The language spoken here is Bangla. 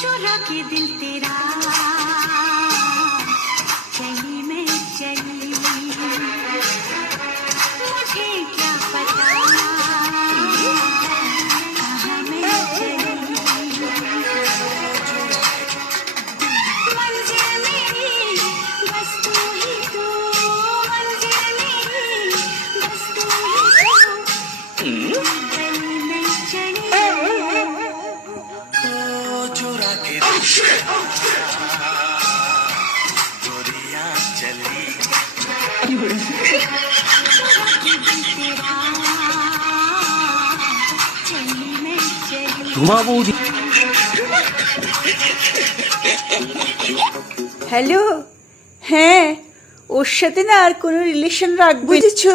चुरा के दिल तेरा चली मैं चली मुझे क्या पता कहाँ मैं चली मंजिल मेरी बस तू ही तू मंजिल मेरी बस तू ही तू चली मैं चली चुरा के गोरियां चली ধুমা বৌদি। হ্যালো, হ্যাঁ ওর সাথে না আর কোনো রিলেশন রাখবো বুঝেছো?